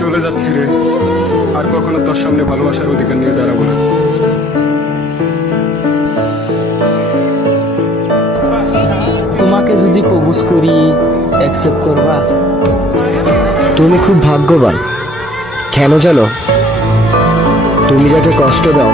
চলে যাচ্ছি রে, আর কখনো তোর সামনে ভালোবাসার অধিকার নিয়ে দাঁড়াবো না। তোমাকে যদি প্রপোজ করি অ্যাকসেপ্ট করবা? তুমি খুব ভাগ্যবান। কেন জানো, তুমি যাকে কষ্ট দাও